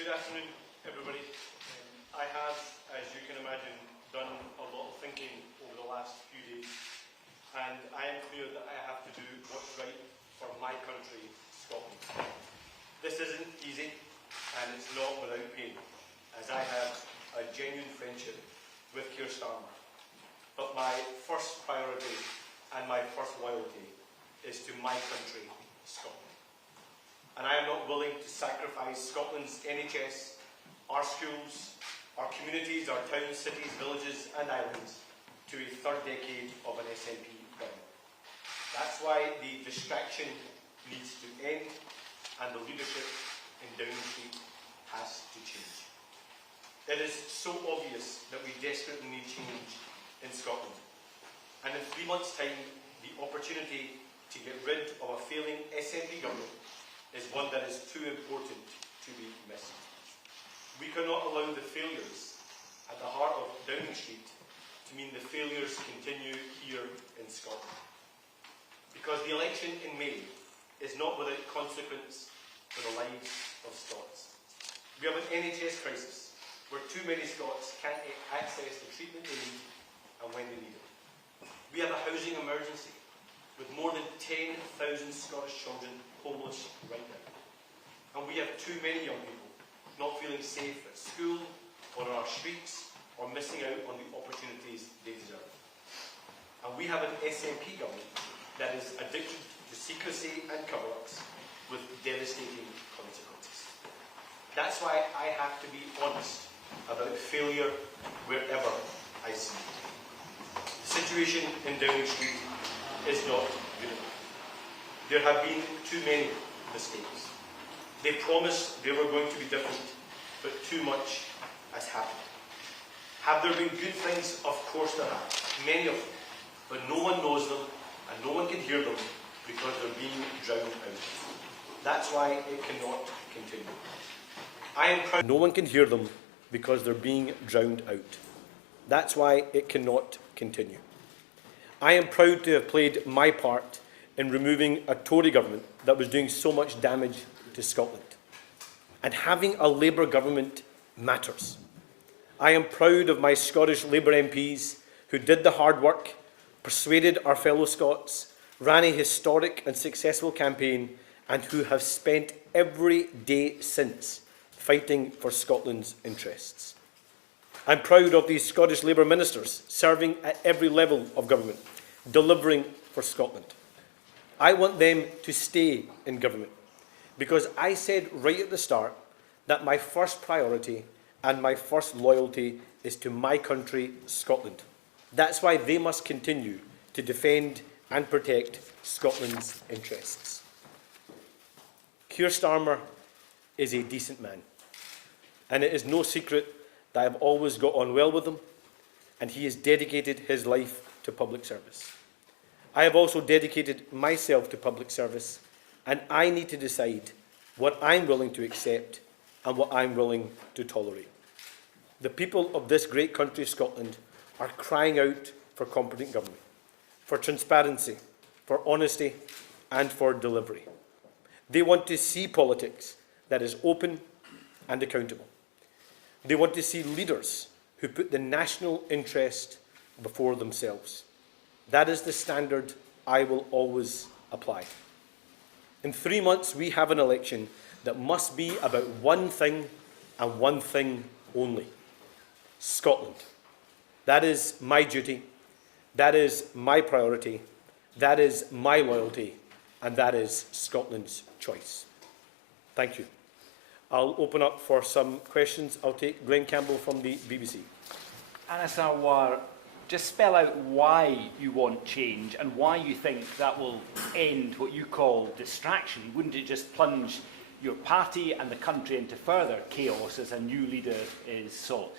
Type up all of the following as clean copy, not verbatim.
Good afternoon, everybody. I have, as you can imagine, done a lot of thinking over the last few days, and I am clear that I have to do what's right for my country, Scotland. This isn't easy, and it's not without pain, as I have a genuine friendship with Keir Starmer. But my first priority and my first loyalty is to my country, Scotland. And I am not willing to sacrifice Scotland's NHS, our schools, our communities, our towns, cities, villages and islands to a third decade of an SNP government. That's why the distraction needs to end and the leadership in Downing Street has to change. It is so obvious that we desperately need change in Scotland. And in 3 months' time, the opportunity to get rid of a failing SNP government is one that is too important to be missed. We cannot allow the failures at the heart of Downing Street to mean the failures continue here in Scotland. Because the election in May is not without consequence for the lives of Scots. We have an NHS crisis where too many Scots can't access the treatment they need and when they need it. We have a housing emergency with more than 10,000 Scottish children homeless right now. And we have too many young people not feeling safe at school or on our streets or missing out on the opportunities they deserve. And we have an SNP government that is addicted to secrecy and cover-ups with devastating consequences. That's why I have to be honest about failure wherever I see it. The situation in Downing Street is not good enough. There have been too many mistakes. They promised they were going to be different, but too much has happened. Have there been good things? Of course there have, many of them, but no one knows them and no one can hear them because they're being drowned out. That's why it cannot continue. I am proud. No one can hear them because they're being drowned out. That's why it cannot continue. I am proud to have played my part in removing a Tory government that was doing so much damage to Scotland. And having a Labour government matters. I am proud of my Scottish Labour MPs who did the hard work, persuaded our fellow Scots, ran a historic and successful campaign, and who have spent every day since fighting for Scotland's interests. I'm proud of these Scottish Labour ministers serving at every level of government, delivering for Scotland. I want them to stay in government because I said right at the start that my first priority and my first loyalty is to my country, Scotland. That's why they must continue to defend and protect Scotland's interests. Keir Starmer is a decent man, and it is no secret that I have always got on well with him, and he has dedicated his life to public service. I have also dedicated myself to public service, and I need to decide what I'm willing to accept and what I'm willing to tolerate. The people of this great country, Scotland, are crying out for competent government, for transparency, for honesty, and for delivery. They want to see politics that is open and accountable. They want to see leaders who put the national interest before themselves. That is the standard I will always apply. In 3 months, we have an election that must be about one thing and one thing only: Scotland. That is my duty, that is my priority, that is my loyalty, and that is Scotland's choice. Thank you. I'll open up for some questions. I'll take Glenn Campbell from the BBC. Anas Sarwar, just spell out why you want change and why you think that will end what you call distraction. Wouldn't it just plunge your party and the country into further chaos as a new leader is sought?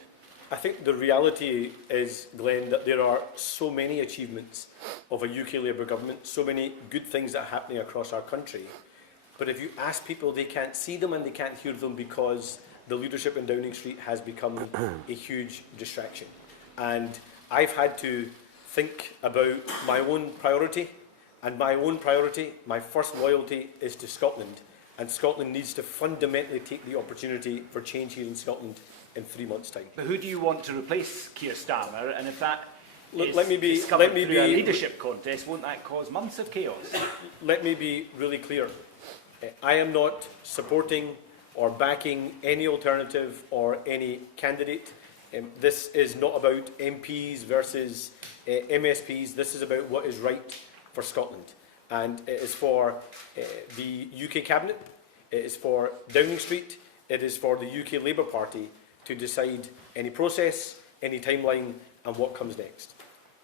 I think the reality is, Glenn, that there are so many achievements of a UK Labour government, so many good things that are happening across our country. But if you ask people, they can't see them and they can't hear them because the leadership in Downing Street has become a huge distraction. And I've had to think about my own priority, and my own priority, my first loyalty, is to Scotland. and Scotland needs to fundamentally take the opportunity for change here in Scotland in 3 months' time. But who do you want to replace Keir Starmer? And if that is Let me be through a leadership contest, won't that cause months of chaos? Let me be really clear. I am not supporting or backing any alternative or any candidate. This is not about MPs versus MSPs. This is about what is right for Scotland. And it is for the UK Cabinet, it is for Downing Street, it is for the UK Labour Party to decide any process, any timeline and what comes next.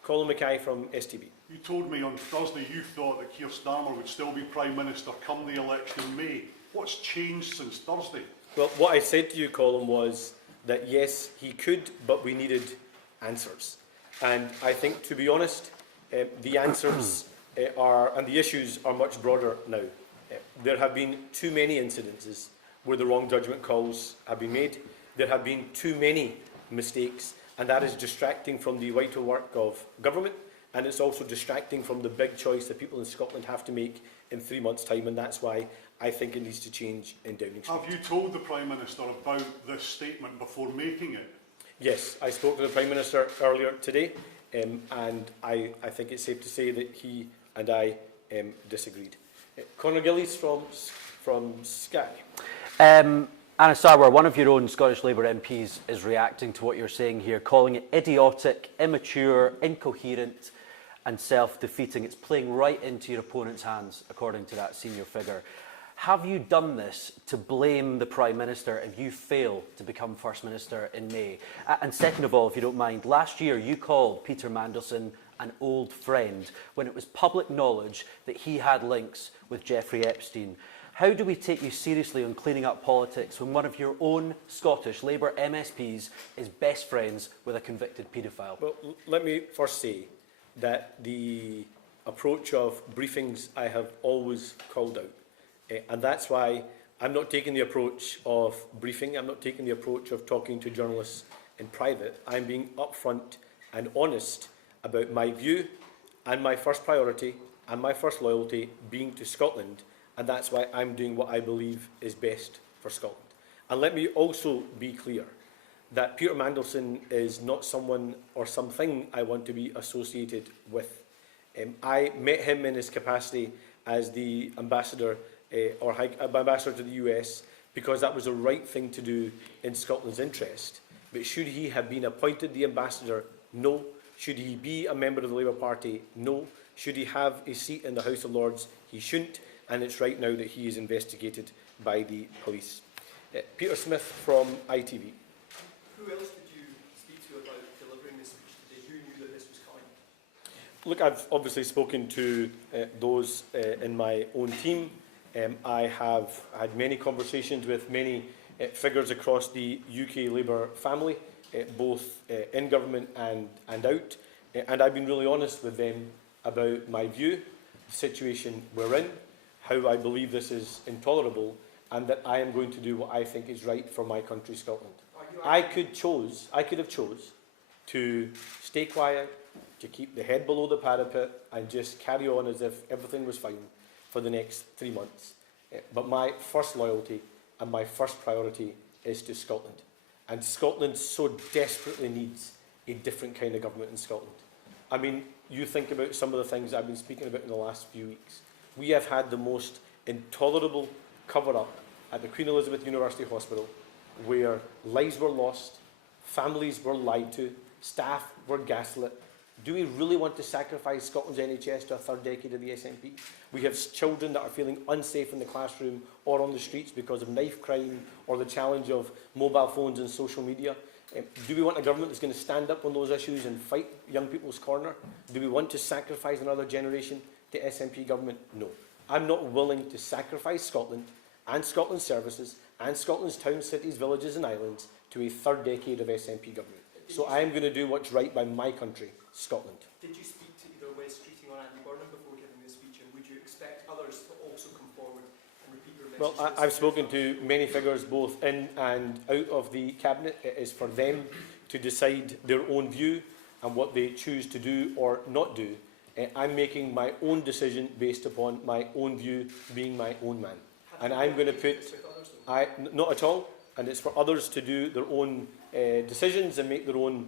Colin Mackay from STB. You told me on Thursday you thought that Keir Starmer would still be Prime Minister come the election in May. What's changed since Thursday? Well, what I said to you, Colin, was that yes, he could, but we needed answers. And I think, to be honest, the answers and the issues are much broader now. There have been too many incidences where the wrong judgment calls have been made. There have been too many mistakes, and that is distracting from the vital work of government, and it's also distracting from the big choice that people in Scotland have to make in 3 months' time, and that's why I think it needs to change in Downing Street. Have you told the Prime Minister about this statement before making it? Yes, I spoke to the Prime Minister earlier today, and I think it's safe to say that he and I disagreed. Conor Gillies from Sky. Anas Sarwar, one of your own Scottish Labour MPs, is reacting to what you're saying here, calling it idiotic, immature, incoherent and self-defeating. It's playing right into your opponent's hands, according to that senior figure. Have you done this to blame the Prime Minister if you fail to become First Minister in May? And second of all, if you don't mind, last year you called Peter Mandelson an old friend when it was public knowledge that he had links with Jeffrey Epstein. How do we take you seriously on cleaning up politics when one of your own Scottish Labour MSPs is best friends with a convicted paedophile? Well, let me first say that the approach of briefings I have always called out. And that's why I'm not taking the approach of briefing, I'm not taking the approach of talking to journalists in private. I'm being upfront and honest about my view and my first priority and my first loyalty being to Scotland, and that's why I'm doing what I believe is best for Scotland. And let me also be clear that Peter Mandelson is not someone or something I want to be associated with. I met him in his capacity as the ambassador ambassador to the US because that was the right thing to do in Scotland's interest. But should he have been appointed the ambassador? No. Should he be a member of the Labour Party? No. Should he have a seat in the House of Lords? He shouldn't, and it's right now that he is investigated by the police. Peter Smith from ITV. Who else did you speak to about delivering this speech today? Who knew that this was coming? Look, I've obviously spoken to those in my own team. I have had many conversations with many figures across the UK Labour family, both in government and out. And I've been really honest with them about my view, the situation we're in, how I believe this is intolerable, and that I am going to do what I think is right for my country, Scotland. I could have chose to stay quiet, to keep the head below the parapet and just carry on as if everything was fine for the next 3 months. But my first loyalty and my first priority is to Scotland. And Scotland so desperately needs a different kind of government in Scotland. I mean, you think about some of the things I've been speaking about in the last few weeks. We have had the most intolerable cover-up at the Queen Elizabeth University Hospital, where lives were lost, families were lied to, staff were gaslit. Do we really want to sacrifice Scotland's NHS to a third decade of the SNP? We have children that are feeling unsafe in the classroom or on the streets because of knife crime or the challenge of mobile phones and social media. Do we want a government that's going to stand up on those issues and fight young people's corner? Do we want to sacrifice another generation to SNP government? No. I'm not willing to sacrifice Scotland and Scotland's services and Scotland's towns, cities, villages and islands to a third decade of SNP government. So I am going to do what's right by my country, Scotland. Did you speak to either West Streeting or Andy Burnham before giving this speech, and would you expect others to also come forward and repeat your message? Well, I've spoken to many figures both in and out of the Cabinet. It is for them to decide their own view and what they choose to do or not do. I'm making my own decision based upon my own view, being my own man. and I'm going to put, With others, though? not at all, and it's for others to do their own decisions and make their own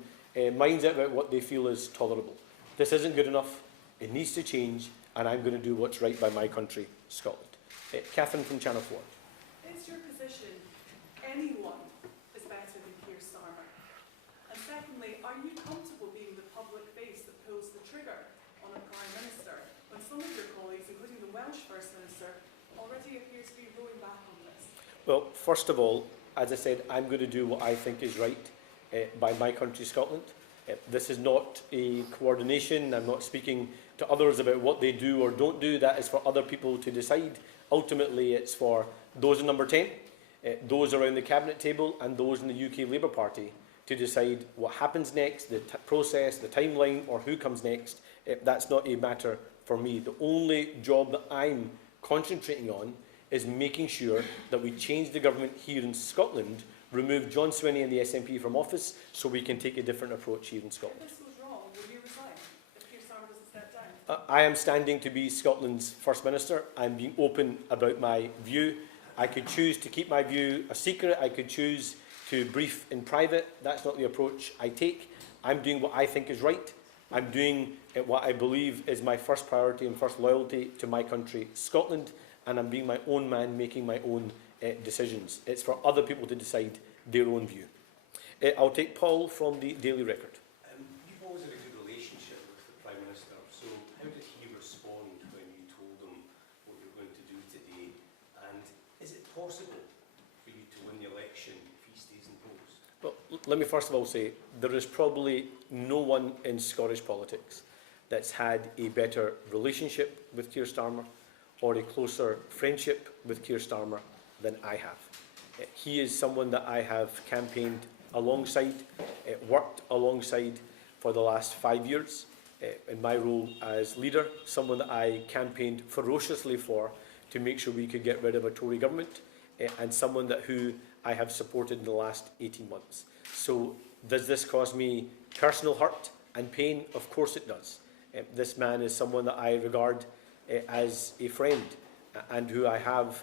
minds out about what they feel is tolerable. This isn't good enough, it needs to change, and I'm going to do what's right by my country, Scotland. Catherine from Channel 4. Is your position anyone is better than Keir Starmer? And secondly, are you comfortable being the public face that pulls the trigger on a Prime Minister when some of your colleagues, including the Welsh First Minister, already appears to be rolling back on this? Well, first of all, as I said, I'm going to do what I think is right by my country, Scotland. This is not a coordination. I'm not speaking to others about what they do or don't do. That is for other people to decide. Ultimately, it's for those in number 10, those around the cabinet table, and those in the UK Labour Party to decide what happens next, the process, the timeline, or who comes next. That's not a matter for me. The only job that I'm concentrating on is making sure that we change the government here in Scotland, remove John Swinney and the SNP from office, so we can take a different approach here in Scotland. If this goes wrong, will you resign if Keir Starmer doesn't step down? I am standing to be Scotland's First Minister. I'm being open about my view. I could choose to keep my view a secret. I could choose to brief in private. That's not the approach I take. I'm doing what I think is right. I'm doing what I believe is my first priority and first loyalty to my country, Scotland, and I'm being my own man, making my own decisions. It's for other people to decide their own view. I'll take Paul from the Daily Record. You've always had a good relationship with the Prime Minister, so how did he respond when you told him what you're going to do today? And is it possible for you to win the election if he stays in post? Well, let me first of all say, there is probably no one in Scottish politics that's had a better relationship with Keir Starmer or a closer friendship with Keir Starmer than I have. He is someone that I have campaigned alongside, worked alongside for the last 5 years in my role as leader, someone that I campaigned ferociously for to make sure we could get rid of a Tory government, and someone who I have supported in the last 18 months. So does this cause me personal hurt and pain? Of course it does. This man is someone that I regard as a friend and who I have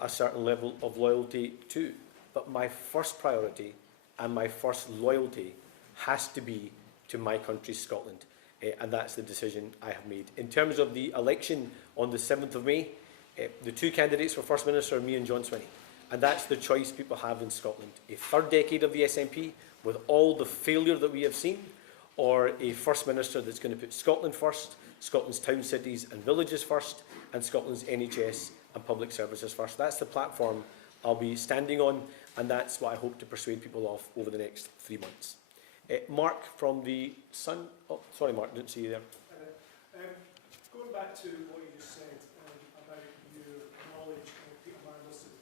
a certain level of loyalty to. But my first priority and my first loyalty has to be to my country, Scotland. And that's the decision I have made. In terms of the election on the 7th of May, the two candidates for First Minister are me and John Swinney. And that's the choice people have in Scotland. A third decade of the SNP with all the failure that we have seen, or a First Minister that's going to put Scotland first, Scotland's towns, cities and villages first, and Scotland's NHS and public services first. That's the platform I'll be standing on, and that's what I hope to persuade people of over the next 3 months. Mark from the Sun. Oh, sorry, Mark, didn't see you there. Going back to what you just said about your knowledge of Peter Mandelson,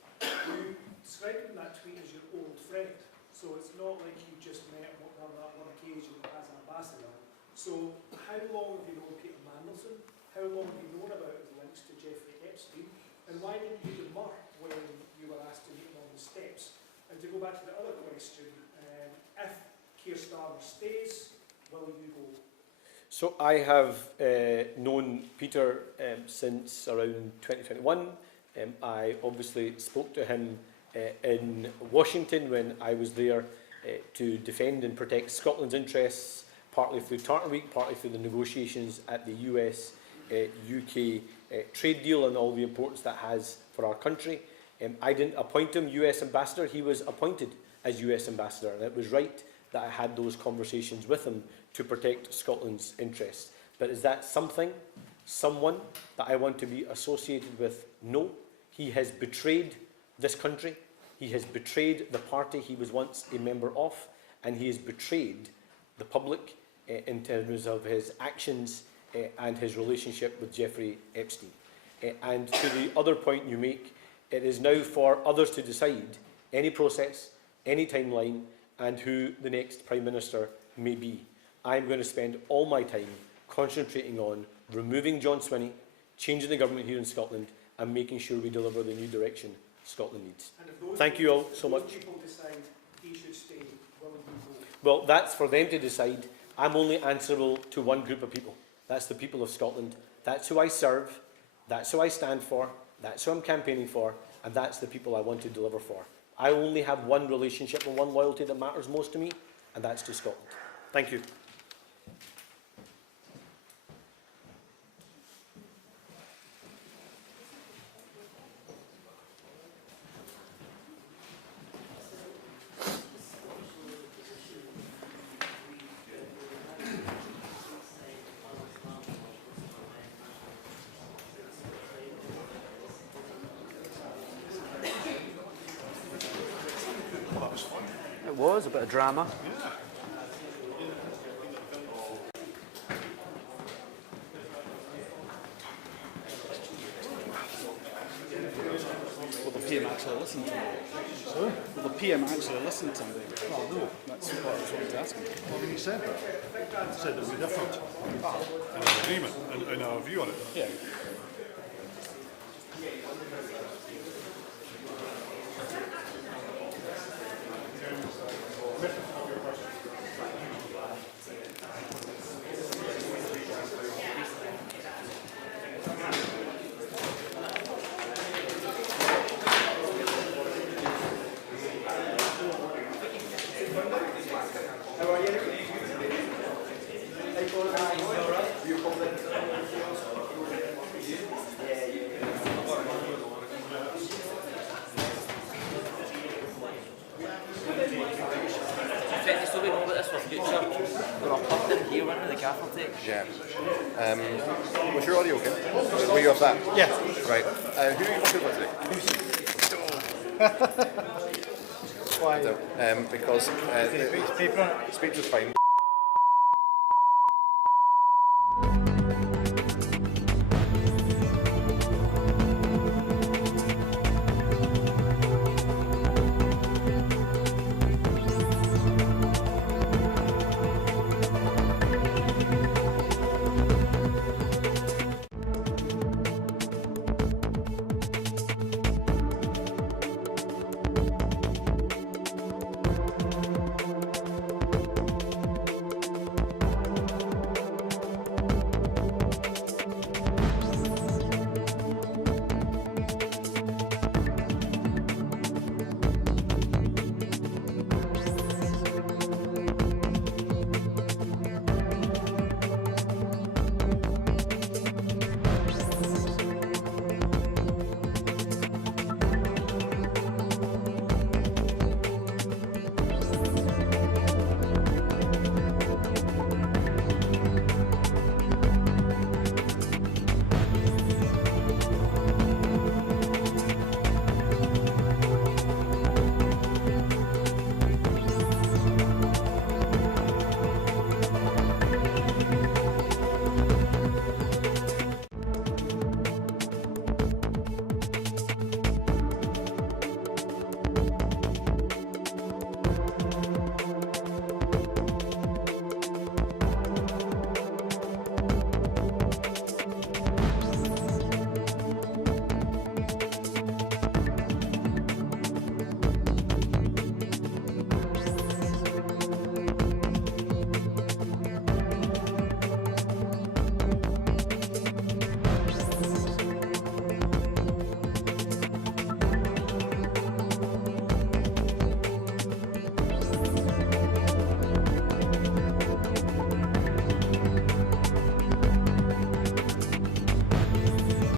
you described him in that tweet as your old friend. So it's not like you just met him on that one occasion as an ambassador. So how long have you known Peter Mandelson? How long have you known about his links to Jeffrey Epstein? And why didn't you demur when you were asked to meet him on the steps? And to go back to the other question, if Keir Starmer stays, will you go? So I have known Peter since around 2021. I obviously spoke to him in Washington when I was there to defend and protect Scotland's interests, partly through Tartan Week, partly through the negotiations at the US-UK trade deal and all the importance that has for our country. I didn't appoint him US ambassador, he was appointed as US ambassador, and it was right that I had those conversations with him to protect Scotland's interests. But is that someone that I want to be associated with? No. He has betrayed this country, he has betrayed the party he was once a member of, and he has betrayed the public in terms of his actions and his relationship with Jeffrey Epstein. And to the other point you make, it is now for others to decide any process, any timeline, and who the next Prime Minister may be. I'm going to spend all my time concentrating on removing John Swinney, changing the government here in Scotland, and making sure we deliver the new direction Scotland needs. Thank you all so much. If people decide he should stay, will you go? Well, that's for them to decide. I'm only answerable to one group of people. That's the people of Scotland. That's who I serve. That's who I stand for. That's who I'm campaigning for, and that's the people I want to deliver for. I only have one relationship and one loyalty that matters most to me, and that's to Scotland. Thank you. Well, that was fun. It was a bit of drama. Yeah. Will the PM actually listen to me? Sorry? Will the PM actually listen to me? Oh, no. That's what I was wanting to ask him. Well, he said that. He said that we're different. In an agreement, in our view on it. Yeah. Yeah. Was your audio okay? Were you off that? Yeah. Right. Who are you talking about today? Why? Because the speech was fine.